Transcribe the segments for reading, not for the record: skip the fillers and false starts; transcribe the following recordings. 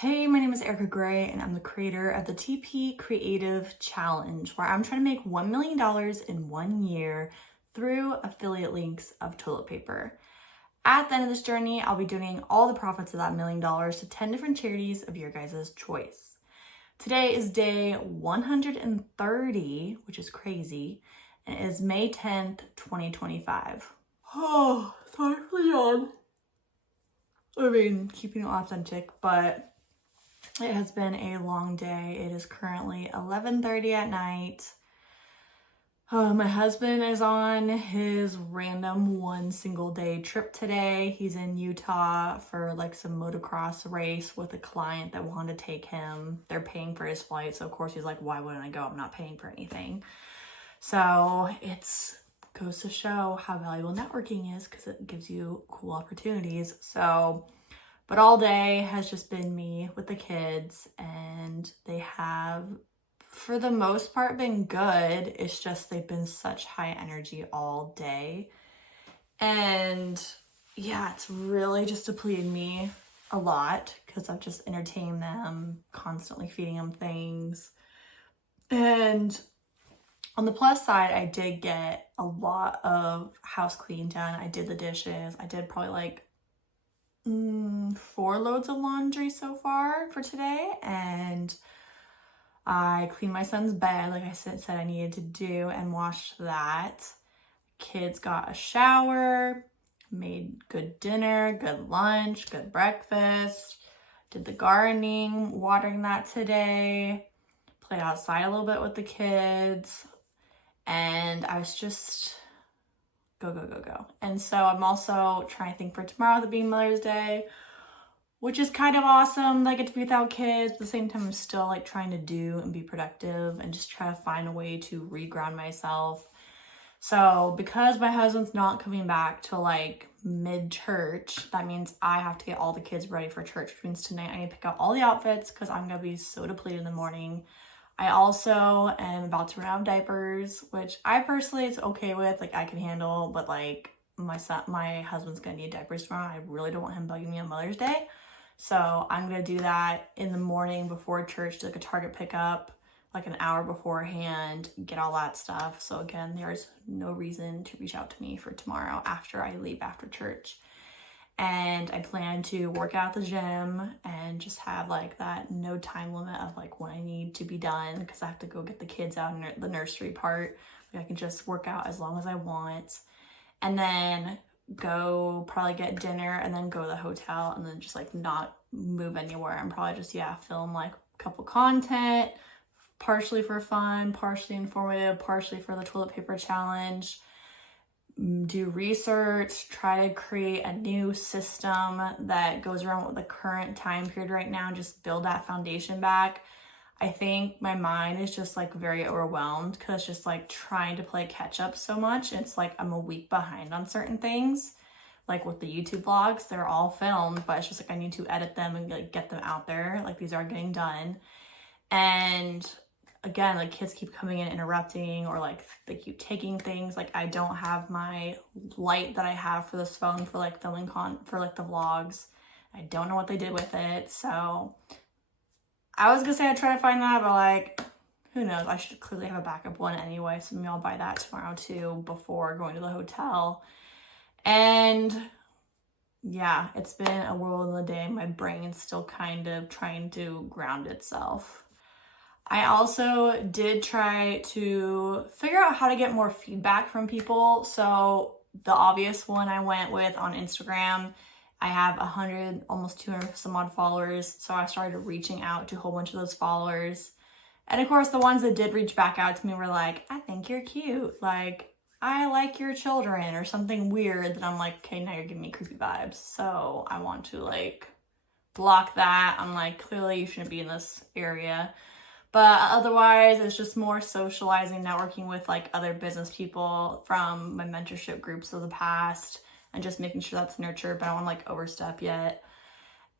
Hey, my name is Erica Gray, and I'm the creator of the TP Creative Challenge, where I'm trying to make $1 million in 1 year through affiliate links of toilet paper. At the end of this journey, I'll be donating all the profits of that $1 million to 10 different charities of your guys' choice. Today is day 130, which is crazy, and it is May 10th, 2025. Oh, sorry for the yawn. I mean, keeping it authentic, but it has been a long day. It is currently 11:30 at night. My husband is on his random one single day trip today. He's in Utah for like some motocross race with a client that wanted to take him. They're paying for his flight. So of course he's like, why wouldn't I go? I'm not paying for anything. So it's goes to show how valuable networking is because it gives you cool opportunities. But all day has just been me with the kids, and they have, for the most part, been good. It's just they've been such high energy all day. And yeah, it's really just depleted me a lot because I've just entertained them, constantly feeding them things. And on the plus side, I did get a lot of house cleaning done. I did the dishes. I did probably like 4 loads of laundry so far for today, and I cleaned my son's bed like I said I needed to do and washed that. Kids got a shower, made good dinner, good lunch, good breakfast, did the gardening, watering that today, played outside a little bit with the kids, and I was just go. And so I'm also trying to think for tomorrow, that being Mother's Day, which is kind of awesome that I get to be without kids. But at the same time, I'm still like trying to do and be productive and just try to find a way to reground myself. So because my husband's not coming back till like mid-church, that means I have to get all the kids ready for church, which means tonight I need to pick out all the outfits because I'm going to be so depleted in the morning. I also am about to run out of diapers, which I personally is okay with, like I can handle, but like my husband's gonna need diapers tomorrow. I really don't want him bugging me on Mother's Day. So I'm gonna do that in the morning before church, do like a Target pickup, like an hour beforehand, get all that stuff. So again, there's no reason to reach out to me for tomorrow after I leave after church. And I plan to work out at the gym and just have like that no time limit of like when I need to be done because I have to go get the kids out in the nursery part. Like I can just work out as long as I want and then go probably get dinner and then go to the hotel and then just like not move anywhere. I'm probably just, film like a couple content, partially for fun, partially informative, partially for the toilet paper challenge. Do research, try to create a new system that goes around with the current time period right now, just build that foundation back. I think my mind is just like very overwhelmed because it's just like trying to play catch up so much. It's like I'm a week behind on certain things, like with the YouTube vlogs, they're all filmed, but it's just like I need to edit them and like get them out there. Like these are getting done. And again, like kids keep coming in interrupting or like they keep taking things. Like I don't have my light that I have for this phone for like filming for like the vlogs. I don't know what they did with it. So I was gonna say I'd try to find that, but like who knows? I should clearly have a backup one anyway. So maybe I'll buy that tomorrow too before going to the hotel. And yeah, it's been a whirlwind of the day. My brain's still kind of trying to ground itself. I also did try to figure out how to get more feedback from people. So the obvious one I went with on Instagram, I have 100, almost 200 some odd followers. So I started reaching out to a whole bunch of those followers. And of course, the ones that did reach back out to me were like, I think you're cute. Like, I like your children or something weird. That I'm like, okay, now you're giving me creepy vibes. So I want to like block that. I'm like, clearly you shouldn't be in this area. But otherwise, it's just more socializing, networking with like other business people from my mentorship groups of the past and just making sure that's nurtured, but I don't want to like overstep yet.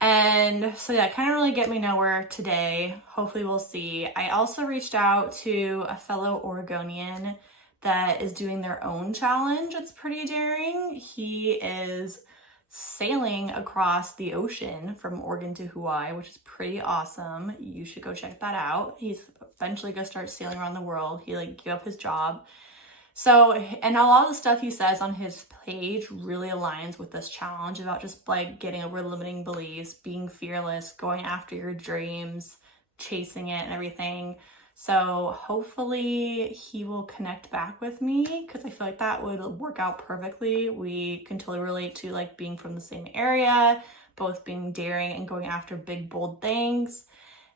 And so yeah, kind of really get me nowhere today. Hopefully we'll see. I also reached out to a fellow Oregonian that is doing their own challenge. It's pretty daring. He is sailing across the ocean from Oregon to Hawaii, which is pretty awesome. You should go check that out. He's eventually gonna start sailing around the world. He like gave up his job. So, and a lot of the stuff he says on his page really aligns with this challenge about just like getting over limiting beliefs, being fearless, going after your dreams, chasing it and everything. So hopefully he will connect back with me, because I feel like that would work out perfectly. We can totally relate to like being from the same area, both being daring and going after big, bold things.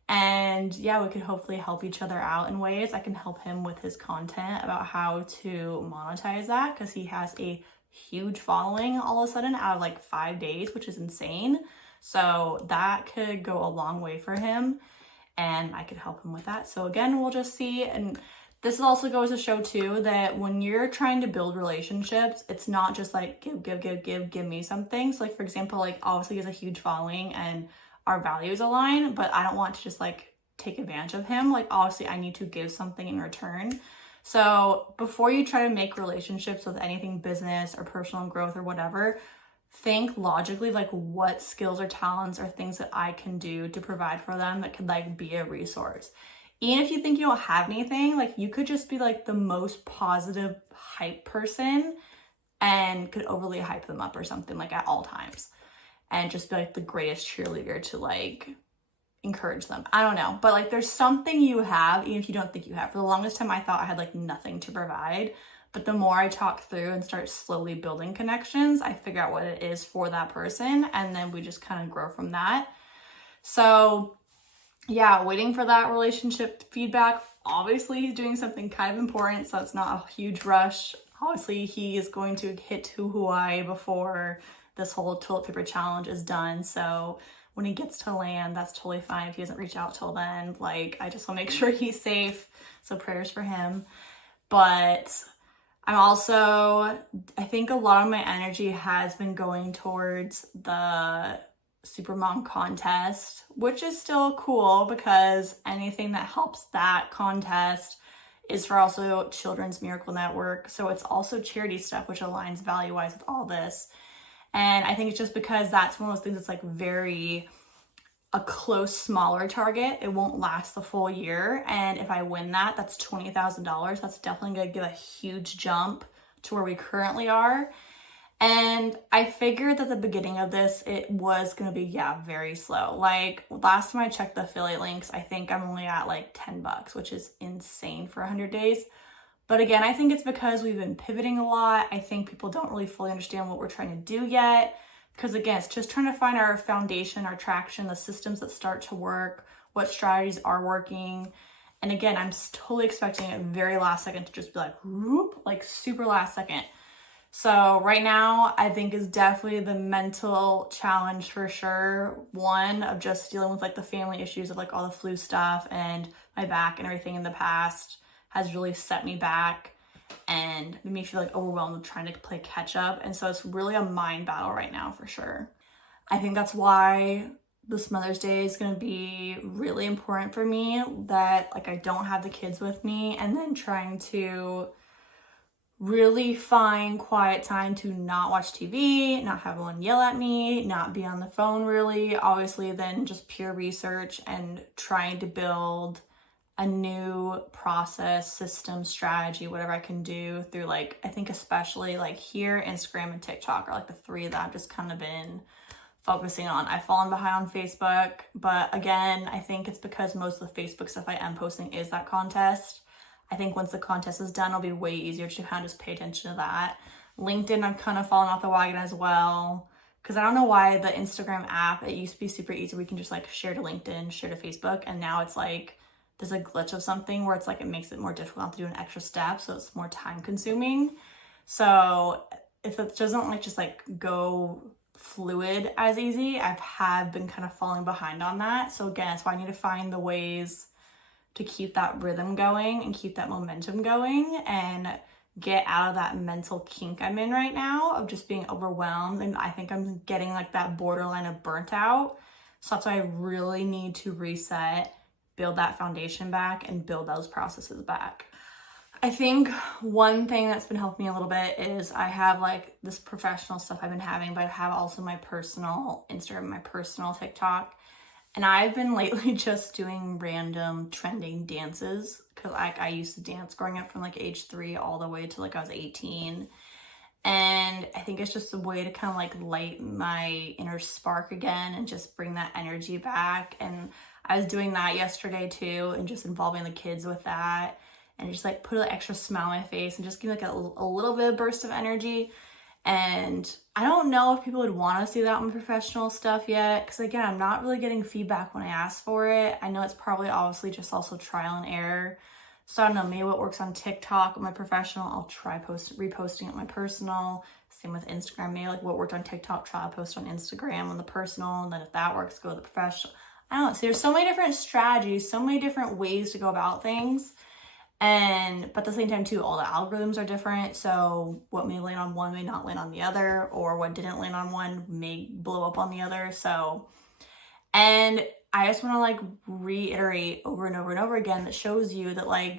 And yeah, we could hopefully help each other out in ways. I can help him with his content about how to monetize that, because he has a huge following all of a sudden out of like 5 days, which is insane. So that could go a long way for him, and I could help him with that. So again, we'll just see. And this also goes to show too that when you're trying to build relationships, it's not just like give me something. So like, for example, like obviously he has a huge following and our values align, but I don't want to just like take advantage of him. Like obviously I need to give something in return. So before you try to make relationships with anything business or personal growth or whatever, think logically, like what skills or talents or things that I can do to provide for them that could like be a resource. Even if you think you don't have anything, like you could just be like the most positive hype person and could overly hype them up or something like at all times, and just be like the greatest cheerleader to like encourage them. I don't know, but like there's something you have, even if you don't think you have. For the longest time I thought I had like nothing to provide, but the more I talk through and start slowly building connections, I figure out what it is for that person, and then we just kind of grow from that. So yeah, waiting for that relationship feedback. Obviously he's doing something kind of important, so it's not a huge rush. Obviously he is going to hit to Hawaii before this whole toilet paper challenge is done. So when he gets to land, that's totally fine if he doesn't reach out till then. Like, I just want to make sure he's safe. So prayers for him. But I think a lot of my energy has been going towards the Supermom contest, which is still cool because anything that helps that contest is for also Children's Miracle Network. So it's also charity stuff, which aligns value-wise with all this. And I think it's just because that's one of those things that's like very a close, smaller target. It won't last the full year. And if I win that, that's $20,000. That's definitely going to give a huge jump to where we currently are. And I figured at the beginning of this, it was going to be, very slow. Like last time I checked the affiliate links, I think I'm only at like $10, which is insane for 100 days. But again, I think it's because we've been pivoting a lot. I think people don't really fully understand what we're trying to do yet. Because again, it's just trying to find our foundation, our traction, the systems that start to work, what strategies are working. And again, I'm totally expecting it very last second to just be like, whoop, like super last second. So right now, I think is definitely the mental challenge for sure. One of just dealing with like the family issues of like all the flu stuff and my back and everything in the past has really set me back and made me feel like overwhelmed with trying to play catch up. And so it's really a mind battle right now for sure. I think that's why this Mother's Day is going to be really important for me, that like I don't have the kids with me, and then trying to really find quiet time to not watch TV, not have anyone yell at me, not be on the phone really, obviously, then just pure research and trying to build a new process, system, strategy, whatever I can do through like, I think especially like here, Instagram and TikTok are like the three that I've just kind of been focusing on. I've fallen behind on Facebook, but again, I think it's because most of the Facebook stuff I am posting is that contest. I think once the contest is done, it'll be way easier to kind of just pay attention to that. LinkedIn, I've kind of fallen off the wagon as well, because I don't know why the Instagram app, it used to be super easy. We can just like share to LinkedIn, share to Facebook, and now it's like there's a glitch of something where it's like it makes it more difficult to do an extra step, so it's more time consuming. So if it doesn't like just like go fluid as easy, have been kind of falling behind on that. So again, that's why I need to find the ways to keep that rhythm going and keep that momentum going and get out of that mental kink I'm in right now of just being overwhelmed. And I think I'm getting like that borderline of burnt out. So that's why I really need to reset, build that foundation back, and build those processes back. I think one thing that's been helping me a little bit is I have like this professional stuff I've been having, but I have also my personal Instagram, my personal TikTok. And I've been lately just doing random trending dances because like I used to dance growing up from like age 3 all the way to like I was 18. And I think it's just a way to kind of like light my inner spark again and just bring that energy back. And I was doing that yesterday too, and just involving the kids with that and just like put an extra smile on my face and just give like a little bit of burst of energy. And I don't know if people would want to see that on professional stuff yet, because again, I'm not really getting feedback when I ask for it. I know it's probably obviously just also trial and error. So I don't know, maybe what works on TikTok with my professional, I'll try reposting it my personal. Same with Instagram, maybe like what worked on TikTok, try to post on Instagram on the personal, and then if that works, go to the professional. I don't know. So there's so many different strategies, so many different ways to go about things. But at the same time too, all the algorithms are different. So what may land on one may not land on the other, or what didn't land on one may blow up on the other. So, and I just want to like reiterate over and over and over again that shows you that like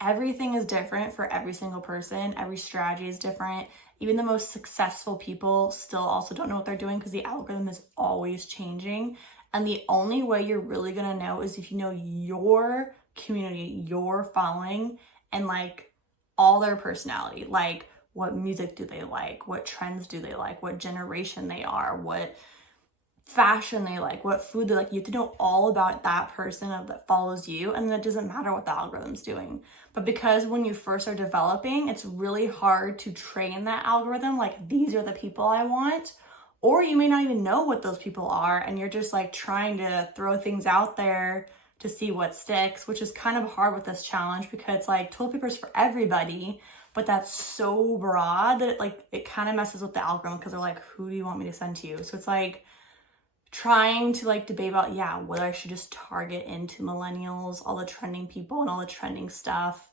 everything is different for every single person. Every strategy is different. Even the most successful people still also don't know what they're doing because the algorithm is always changing. And the only way you're really going to know is if you know your community, your following, and like all their personality. Like what music do they like? What trends do they like? What generation they are? What fashion they like, what food they like. You have to know all about that person that follows you, and then it doesn't matter what the algorithm's doing. But because when you first are developing, it's really hard to train that algorithm like these are the people I want, or you may not even know what those people are and you're just like trying to throw things out there to see what sticks, which is kind of hard with this challenge because like toilet paper's for everybody, but that's so broad that it kind of messes with the algorithm because they're like, who do you want me to send to you? So it's like trying to like debate about, yeah, whether I should just target into millennials, all the trending people and all the trending stuff,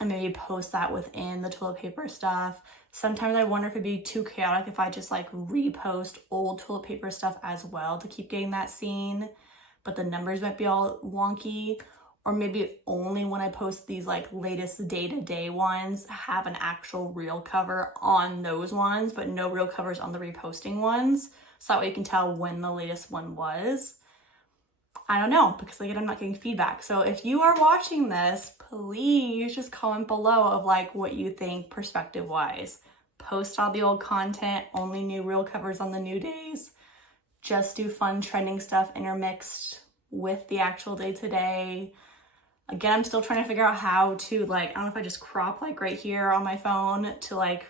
and maybe post that within the toilet paper stuff. Sometimes I wonder if it'd be too chaotic if I just like repost old toilet paper stuff as well to keep getting that seen, but the numbers might be all wonky. Or maybe only when I post these like latest day-to-day ones have an actual reel cover on those ones, but no reel covers on the reposting ones. So that way you can tell when the latest one was. I don't know, because again, I'm not getting feedback. So if you are watching this, please just comment below of like what you think perspective-wise. Post all the old content, only new reel covers on the new days. Just do fun trending stuff intermixed with the actual day-to-day. Again, I'm still trying to figure out how to like, I don't know if I just crop like right here on my phone to like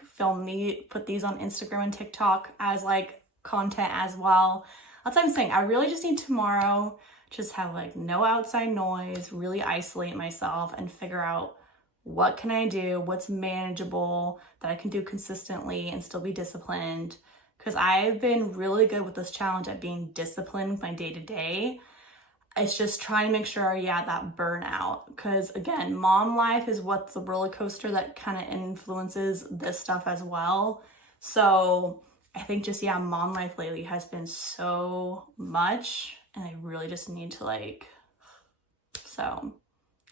put these on Instagram and TikTok as like content as well. That's what I'm saying. I really just need tomorrow just have like no outside noise, really isolate myself and figure out what can I do, what's manageable that I can do consistently and still be disciplined. Because I've been really good with this challenge at being disciplined with my day-to-day. It's just trying to make sure, yeah, that burnout. Because again, mom life is what's the roller coaster that kind of influences this stuff as well. So I think just, yeah, mom life lately has been so much and I really just need to like, so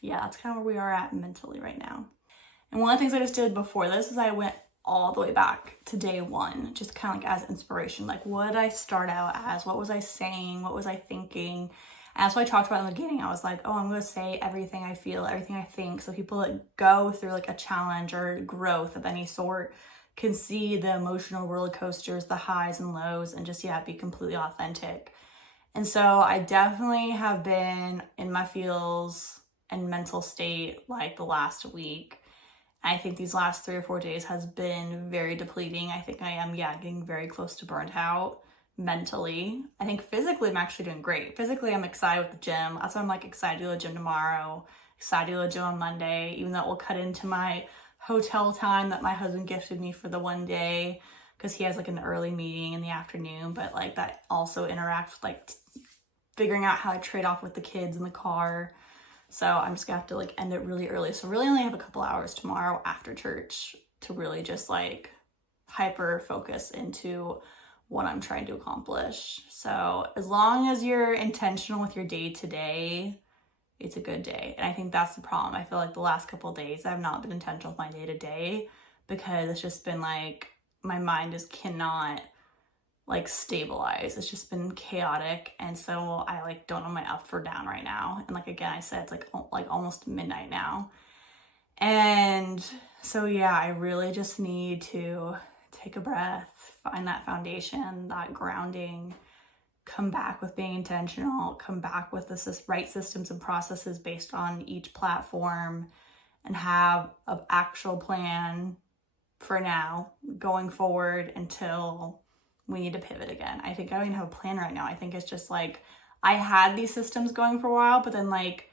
yeah, that's kind of where we are at mentally right now. And one of the things I just did before this is I went all the way back to day one, just kind of like as inspiration. Like what did I start out as? What was I saying? What was I thinking? And that's what I talked about in the beginning. I was like, oh, I'm going to say everything I feel, everything I think. So people that go through like a challenge or growth of any sort can see the emotional roller coasters, the highs and lows, and just, yeah, be completely authentic. And so I definitely have been in my feels and mental state like the last week. I think these last 3 or 4 days has been very depleting. I think I am, yeah, getting very close to burnt out mentally. I think physically I'm actually doing great. Physically I'm excited with the gym. That's why I'm like excited to go to the gym tomorrow, excited to go to the gym on Monday, even though it will cut into my hotel time that my husband gifted me for the one day because he has like an early meeting in the afternoon, but like that also interacts with like figuring out how to trade off with the kids in the car. So I'm just gonna have to like end it really early. So really only have a couple hours tomorrow after church to really just like hyper focus into what I'm trying to accomplish. So as long as you're intentional with your day to day, it's a good day. And I think that's the problem. I feel like the last couple of days I've not been intentional with my day-to-day because it's just been like my mind just cannot like stabilize. It's just been chaotic, and so I like don't know my up or down right now. And like again, I said it's like almost midnight now, and so yeah, I really just need to take a breath, find that foundation, that grounding, come back with being intentional, come back with the right systems and processes based on each platform, and have an actual plan for now going forward until we need to pivot again. I think I don't even have a plan right now. I think it's just like I had these systems going for a while, but then like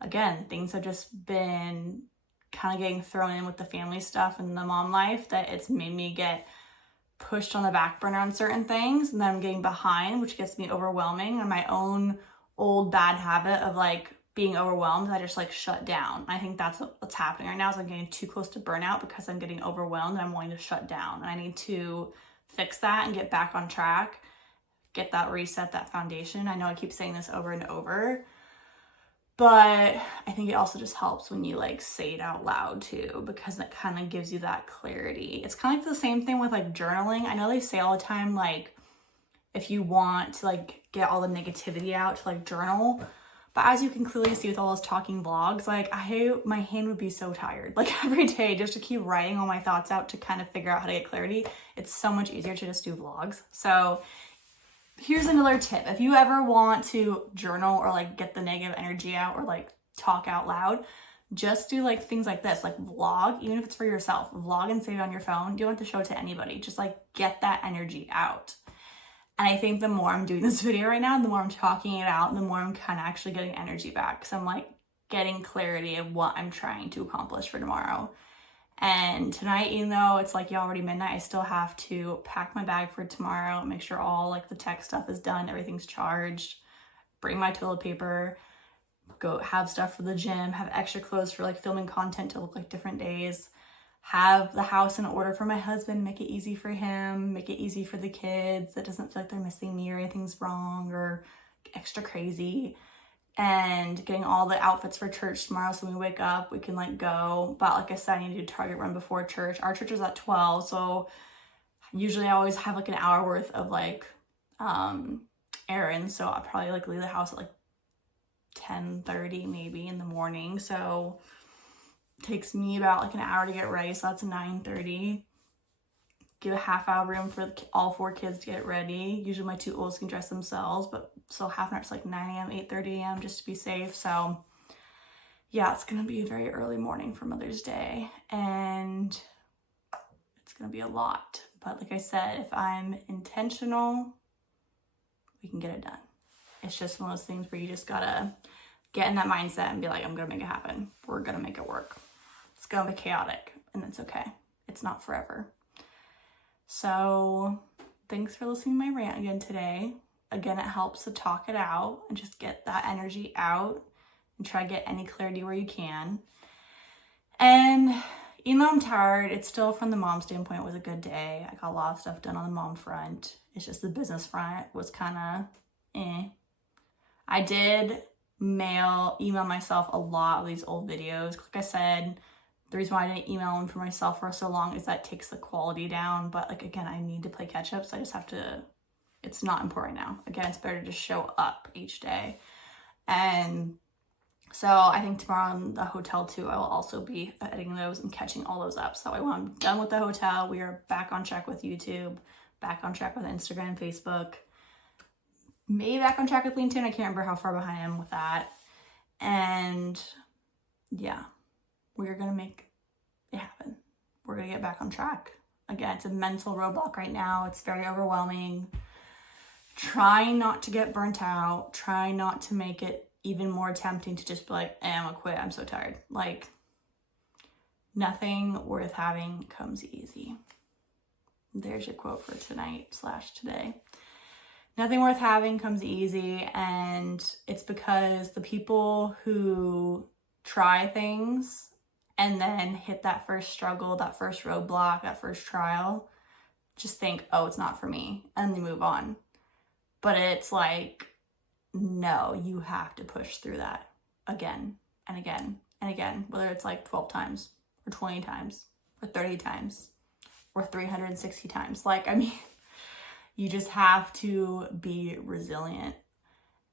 again, things have just been kind of getting thrown in with the family stuff and the mom life that it's made me get pushed on the back burner on certain things, and then I'm getting behind, which gets me overwhelming, and my own old bad habit of like being overwhelmed, I just like shut down. I think that's what's happening right now is I'm getting too close to burnout because I'm getting overwhelmed and I'm wanting to shut down, and I need to fix that and get back on track, get that reset, that foundation. I know I keep saying this over and over, but I think it also just helps when you like say it out loud too, because it kind of gives you that clarity. It's kind of like the same thing with like journaling. I know they say all the time, like if you want to like get all the negativity out to like journal, but as you can clearly see with all those talking vlogs, like my hand would be so tired like every day just to keep writing all my thoughts out to kind of figure out how to get clarity. It's so much easier to just do vlogs. So here's another tip. If you ever want to journal or like get the negative energy out or like talk out loud, just do like things like this, like vlog, even if it's for yourself, vlog and save it on your phone. You don't have to show it to anybody. Just like get that energy out. And I think the more I'm doing this video right now, the more I'm talking it out, the more I'm kind of actually getting energy back. Because I'm like getting clarity of what I'm trying to accomplish for tomorrow. And tonight, even though it's like already midnight, I still have to pack my bag for tomorrow, make sure all like the tech stuff is done, everything's charged, bring my toilet paper, go have stuff for the gym, have extra clothes for like filming content to look like different days, have the house in order for my husband, make it easy for him, make it easy for the kids. That doesn't feel like they're missing me or anything's wrong or extra crazy. And getting all the outfits for church tomorrow, so when we wake up, we can like go. But like I said, I need to do Target run before church. Our church is at 12, so usually I always have like an hour worth of like errands. So I'll probably like leave the house at like 10:30 maybe in the morning. So it takes me about like an hour to get ready. So that's 9:30. Give a half hour room for all 4 kids to get ready. Usually my 2 oldest can dress themselves, but still half an hour, it's like 9 a.m., 8:30 a.m. just to be safe. So yeah, it's gonna be a very early morning for Mother's Day, and it's gonna be a lot. But like I said, if I'm intentional, we can get it done. It's just one of those things where you just gotta get in that mindset and be like, I'm gonna make it happen. We're gonna make it work. It's gonna be chaotic, and it's okay. It's not forever. So thanks for listening to my rant again today. Again, it helps to talk it out and just get that energy out and try to get any clarity where you can. And even though I'm tired, it's still, from the mom standpoint, it was a good day. I got a lot of stuff done on the mom front. It's just the business front was kind of I did email myself a lot of these old videos. Like I said, the reason why I didn't email them for myself for so long is that it takes the quality down. But like, again, I need to play catch up. So I just have to, it's not important now. Again, it's better to just show up each day. And so I think tomorrow in the hotel too, I will also be editing those and catching all those up. So when I'm done with the hotel, we are back on track with YouTube, back on track with Instagram, Facebook, maybe back on track with LinkedIn. I can't remember how far behind I am with that. And yeah, we're going to make it happen. We're going to get back on track. Again, it's a mental roadblock right now. It's very overwhelming. Try not to get burnt out. Try not to make it even more tempting to just be like, I'm gonna quit. I'm so tired. Like, nothing worth having comes easy. There's your quote for tonight/today. Nothing worth having comes easy. And it's because the people who try things and then hit that first struggle, that first roadblock, that first trial, just think, oh, it's not for me, and they move on. But it's like, no, you have to push through that. again and again and again, whether it's like 12 times or 20 times or 30 times or 360 times. Like, I mean, you just have to be resilient,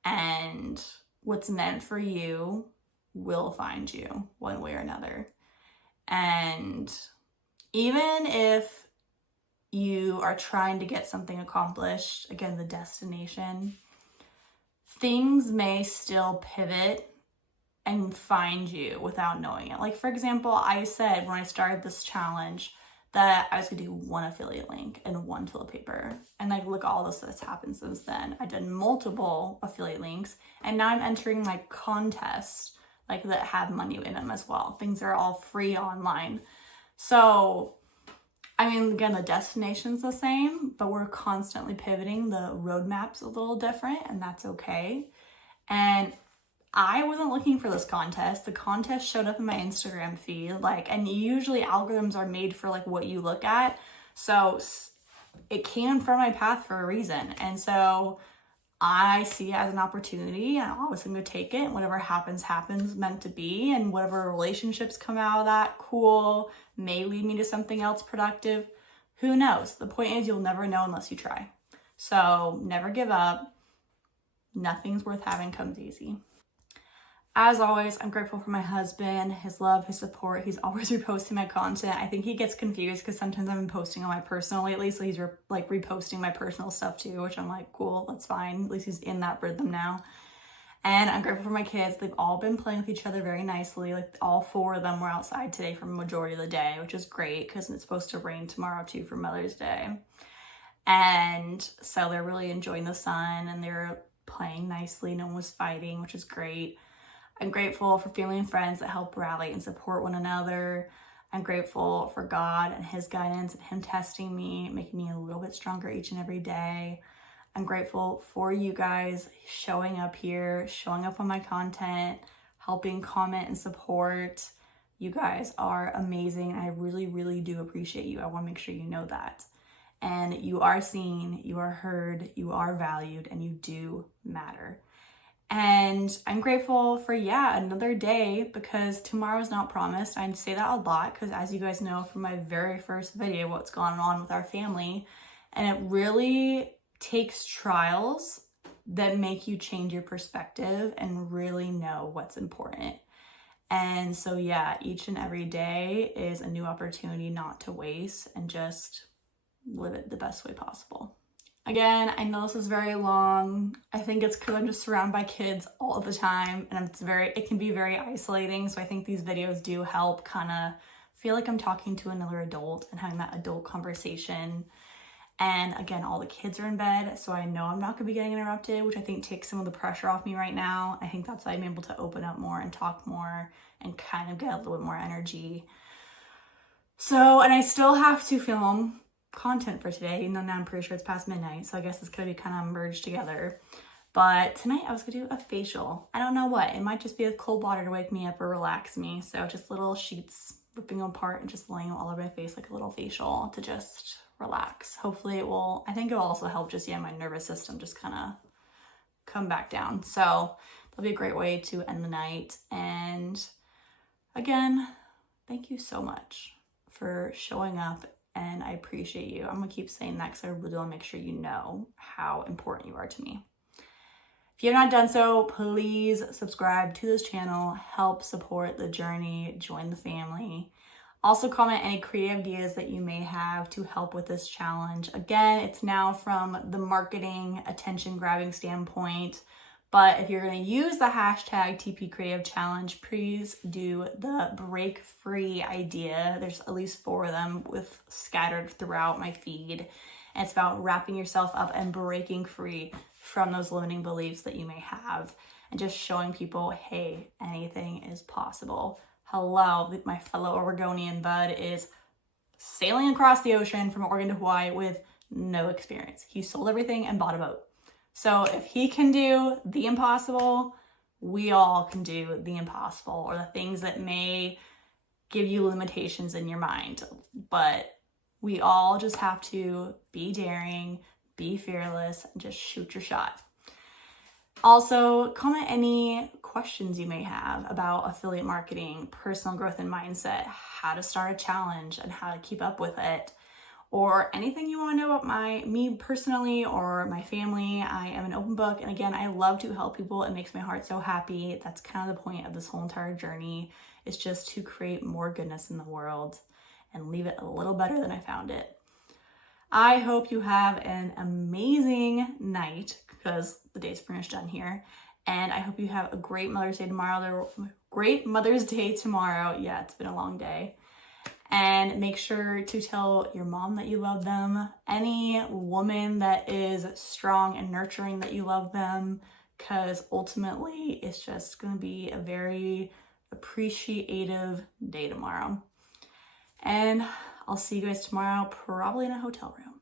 and what's meant for you will find you one way or another. And even if you are trying to get something accomplished, again, the destination, things may still pivot and find you without knowing it. Like, for example, I said when I started this challenge that I was gonna do one affiliate link and one toilet paper. And like, look, all this that's happened since then. I did multiple affiliate links, and now I'm entering like contests like that have money in them as well. Things are all free online. So, I mean, again, the destination's the same, but we're constantly pivoting. The roadmap's a little different, and that's okay. And I wasn't looking for this contest. The contest showed up in my Instagram feed, like, and usually algorithms are made for like what you look at. So it came from my path for a reason. And so I see it as an opportunity, and I'm always going to take it. Whatever happens, happens, meant to be. And whatever relationships come out of that, cool, may lead me to something else productive. Who knows? The point is, you'll never know unless you try. So never give up. Nothing's worth having comes easy. As always, I'm grateful for my husband, his love, his support. He's always reposting my content. I think he gets confused because sometimes I've been posting on my personal lately, so he's like reposting my personal stuff too, which I'm like, cool, that's fine. At least he's in that rhythm now. And I'm grateful for my kids. They've all been playing with each other very nicely. Like, all 4 of them were outside today for the majority of the day, which is great because it's supposed to rain tomorrow too for Mother's Day. And so they're really enjoying the sun, and they're playing nicely. No one was fighting, which is great. I'm grateful for family and friends that help rally and support one another. I'm grateful for God and his guidance and him testing me, making me a little bit stronger each and every day. I'm grateful for you guys showing up here, showing up on my content, helping comment and support. You guys are amazing. I really, really do appreciate you. I want to make sure you know that. And you are seen, you are heard, you are valued, and you do matter. And I'm grateful for, another day, because tomorrow's not promised. I say that a lot because, as you guys know from my very first video, what's gone on with our family, and it really takes trials that make you change your perspective and really know what's important. And so, each and every day is a new opportunity not to waste and just live it the best way possible. Again, I know this is very long. I think it's because I'm just surrounded by kids all the time, and it can be very isolating. So I think these videos do help kind of feel like I'm talking to another adult and having that adult conversation. And again, all the kids are in bed, so I know I'm not gonna be getting interrupted, which I think takes some of the pressure off me right now. I think that's why I'm able to open up more and talk more and kind of get a little bit more energy. So, and I still have to film content for today, even though now I'm pretty sure it's past midnight, so I guess it's gonna be kind of merged together. But tonight I was gonna do a facial. I don't know what, it might just be with cold water to wake me up or relax me. So just little sheets ripping them apart and just laying all over my face like a little facial to just relax. Hopefully it will, I think it will also help just, my nervous system just kind of come back down. So that'll be a great way to end the night. And again, thank you so much for showing up, and I appreciate you. I'm gonna keep saying that because I really want to make sure you know how important you are to me. If you have not done so, please subscribe to this channel, help support the journey, join the family. Also comment any creative ideas that you may have to help with this challenge. Again, it's now from the marketing, attention grabbing standpoint, but if you're gonna use the hashtag TP Creative Challenge, please do the break free idea. There's at least 4 of them scattered throughout my feed. And it's about wrapping yourself up and breaking free from those limiting beliefs that you may have, and just showing people, hey, anything is possible. Hello, my fellow Oregonian bud is sailing across the ocean from Oregon to Hawaii with no experience. He sold everything and bought a boat. So if he can do the impossible, we all can do the impossible, or the things that may give you limitations in your mind. But we all just have to be daring, be fearless, and just shoot your shot. Also, comment any questions you may have about affiliate marketing, personal growth and mindset, how to start a challenge and how to keep up with it, or anything you want to know about me personally or my family. I am an open book. And again, I love to help people. It makes my heart so happy. That's kind of the point of this whole entire journey, is just to create more goodness in the world and leave it a little better than I found it. I hope you have an amazing night, because the day's pretty much done here. And I hope you have a great Mother's Day tomorrow. Yeah, it's been a long day. And make sure to tell your mom that you love them. Any woman that is strong and nurturing, that you love them, because ultimately it's just going to be a very appreciative day tomorrow. And I'll see you guys tomorrow, probably in a hotel room.